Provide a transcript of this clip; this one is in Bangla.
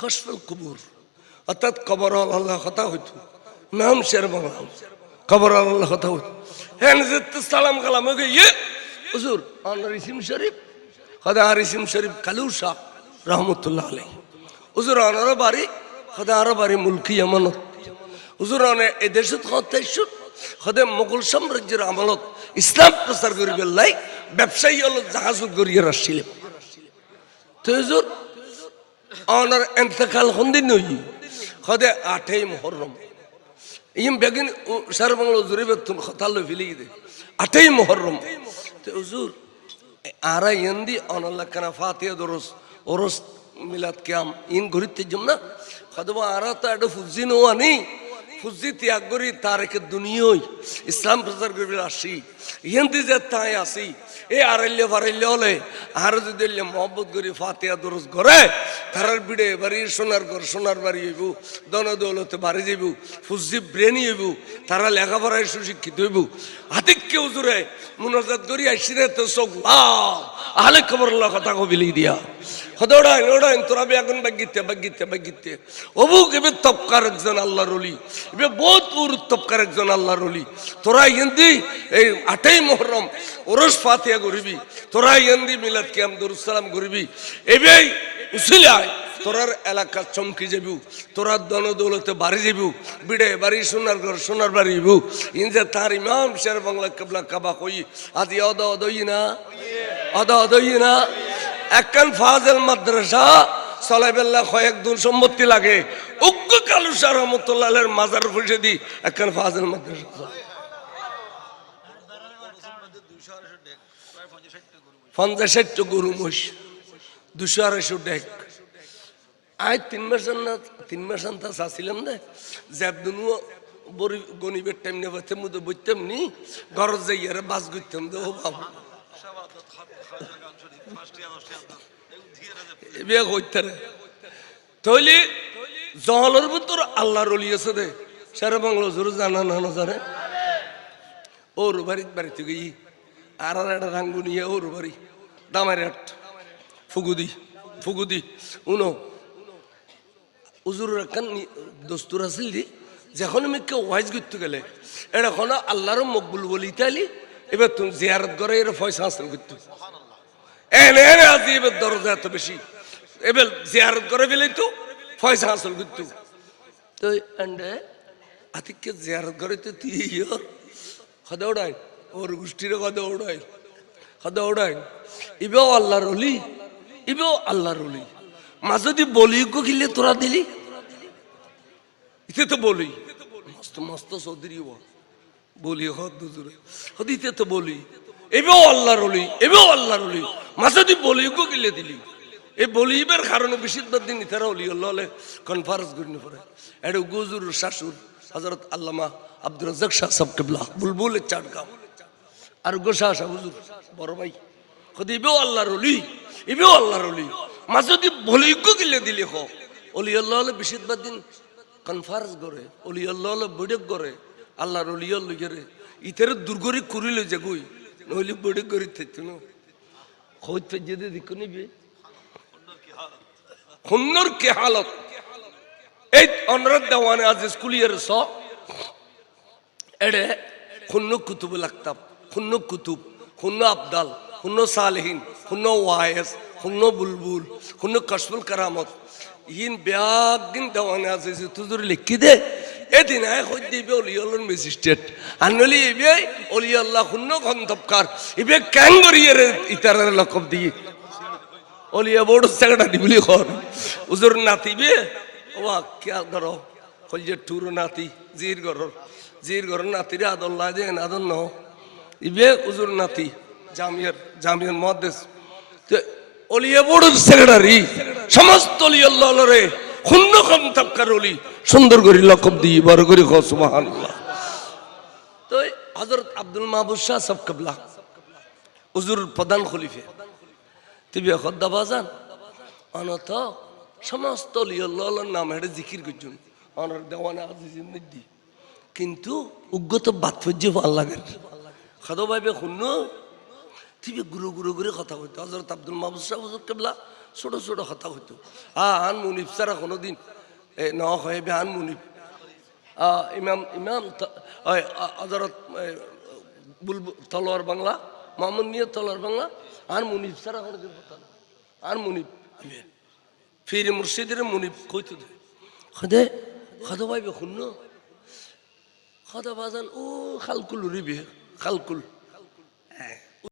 কসফল অর্থাৎ কবর আল্লাহ কথা হইতো। নাম শের বাংলা কবর আল্লাহ কথা হইতো। হ্যাঁ সালাম কালাম ইয়ে। হুজুর আনার শরীফ। হদা আর শরীফ কালু শাহ, রহমতুল্লাহ আলাই হুজুর আনার বাড়ি। হদা বাড়ি মুলকি আমানত। হুজুর আনে এ দেশত হতাইশুট মোগল সাম্রাজ্যের আমলত ইসলাম প্রচার করিবে লাই ব্যবসায়ী হল জাহাজ করিয়ে আসছিলেন তো হুজুর অনার এন্তকাল হন্দিন নই হদে আঠেই মহরম ইম বেগিন সারা বাংলা জুড়ে বেতুন খতাল ফিলি দে আঠেই মহরম তে হুজুর আরা ইন্দি অনাল্লা কানা ফাতিয়া দরস ওরস মিলাদ কিয়াম ইন ঘুরিতে জুম না খদবা আরা তো একটা ফুজি নো আনি ফুজি ত্যাগ করি তারেকে দুনিয়ই ইসলাম প্রচার করবে আসি ইন্দি যে তাই আসি এ আড়াইলে ফারাইলে হলে আর যদি মহব্বত করি ফাতিয়া দরস করে তারার বিড়ে বাড়ি সোনার ঘর সোনার বাড়ি হইব দন দৌলতে বাড়ি যাইব ফুজি ব্রেনি হইব তারা লেখাপড়ায় সুশিক্ষিত হইব হাতিককে উজুরে মুনাজাত করি আসিরে তো চোখ লাল আহলে খবর কথা কবিলি দিয়া হদৌড়াই ওড়াই তোরা বে এখন বাগিতে বাগিতে বাগিতে অবু কেবে তপকার একজন আল্লাহর অলি এবে বহুত উর তপকার একজন আল্লাহর অলি তোরা ইন্দি এই আটাই মহরম, ওরস ফাতিয়া করিবি তোরা ইন্দি মিলাদ কিয়াম দরুসালাম করিবি এবে উসিলে আয় তোরার এলাকা চমকি যাবি, তোরার দন দৌলতে বাড়ি যাবি, বিড়ে বাড়ি, সোনার ঘর, সোনার বাড়ি যাবি। ইনজে তার ইমাম শের বাংলা কাবলা কাবা কই, আদি অদ অদই না অদ অদই না একখান ফাজেল মাদ্রাসা চলাইবেল্লা কয়েকদিন সম্মতি লাগে। উগ্র ফুসে দি, একখান ফাজেল মাদ্রাসা। পঞ্চাশ দুশো আড়াইশো ডেক। আয় তিন মাস না, তিন মাস আনতা চাচ্ছিলাম দে। জ্যাবদুনু বড়ি গনিবের টাইম নেবে তো বইতাম নি ঘর যাই আর বাস করতাম দে, ও বিয়ে করতে তৈলি ভিতর আছে দে। সারা বাংলা জোর জানা না জানে। ওর বাড়িতে বাড়িতে গিয়ে আর আর একটা রাঙ্গু নিয়ে ওর বাড়ি দামের হাট ফুগুদি ফুগুদি। উনো উজুর একখান দস্তুর আছিল দি যখন আমি কেউ ওয়াইজ করতে গেলে এটা কোন আল্লাহর মকবুল বলি তাইলি, এবার তুমি জিয়ারত করে এর পয়সা হাসিল করতে এনে এনে আজি এবার দরজা এত বেশি। এবার জিয়ারত করে ফেলে তো, পয়সা হাসিল করতে তো। এন্ডে আতিককে জিয়ারত করে তো তুই ইয়র হদে ওড়াই ওর গোষ্ঠীর হদে ওড়াই হদে ওড়াই ইবেও আল্লাহর অলি ইবেও আল্লাহর অলি মাঝদি বলি গিলে তোরা দিলি? ইতে তো বলি। মস্ত মস্ত চৌধুরী বলি হদ দুজুরে হদিতে তো বলি। এবেও আল্লাহর অলি এবেও আল্লাহর অলি মাঝদি বলি গিলে দিলি। এই বলিবের কারণে বেশিরভাগ দিন ইতারা অলি আল্লাহ কনফারেন্স করি পরে এটা গুজুর শাশুর হজরত আল্লামা আব্দুর রাজাক শাহ সাহ কেবলা, বুলবুল চাটগাঁও। আর গোসা শাহ হুজুর, বড় ভাই। কদি ইবেও আল্লাহর অলি ইবেও আল্লাহর অলি মাঝদি বলিজ্ঞ গিলে দিলে হ। অলি আল্লাহ হলে বেশিরভাগ দিন কনফারেন্স করে অলি আল্লাহ হলে বৈঠক করে আল্লাহর অলি আল্লাহ করে ইতার দুর্গরি করিলে যে গই নইলে বৈঠক করি থাকতো হইতে যেতে দিক নিবে খুন্নর কে হালত এই অনরত দেওয়ানে আজ স্কুলিয়ার স এড়ে খুন্ন কুতুব লাগতাম খুন্ন কুতুব খুন্ন আবদাল খুন্ন সালেহিন খুন্ন ওয়ায়েস খুন্ন বুলবুল খুন্ন কসমুল কারামত ইন ব্যাগিন দেওয়ানে আছে যে তুজুর লিখি দে এদিন আয় হই দিবে অলিয়লন ম্যাজিস্ট্রেট। আনলি ইবে অলিয়াল্লাহ খুন্ন গন্তবকার ইবে ক্যাঙ্গরিয়ের ইতারের লকব দিয়ে। অলিয়া বড় সেক্রেটারি বলি কর উজুর নাতিবে ওয়া খেয়াল করো কলজে টুর নাতি, জির গরর জির গরর নাতিরে আদল্লা যে আদন ন ইবে উজুর নাতি, জামিয়ার জামিয়ার মহাদেশ। অলিয়া বড় সেক্রেটারি সমস্ত অলিয়াল্লাহ রে। শূন্য কম তাপকার অলি সুন্দর করে লকব দিয়ে, বড় করে খ সুবহানাল্লাহ। তো হযরত আব্দুল মাহবুব শাহ সব কবলা উজুর প্রধান খলিফে। তুমি এখন দাবা যান। সমস্ত নাম হেঁটে জিকির করছেন। অনার দেওয়ানা আজিজ নিদি কিন্তু উগ্গত বাতফজ্য ভালো লাগে খাদো ভাইবে শুনো তুমি গুরু গুরু করে কথা কইতো। হজরত আব্দুল মাহবুব সাহেব হুজুর কেবলা ছোট ছোট কথা হইতো। আন মুনিফ সারা কোনোদিন, এ ন হয় বে আন মুনিফ ইমাম ইমাম হজরত বুলবুল তলোয়ার বাংলা মোহাম্মদ নিয়ে তলোয়ার বাংলা আর মুনিফ সারা কোনোদিন কথা না আর মুনিফ। ফির মুর্শিদের মুনিফ কইতো দে। খদে, খদা পাইবে শুন খদা বাজান, ও খালকুল রিবে খালকুল।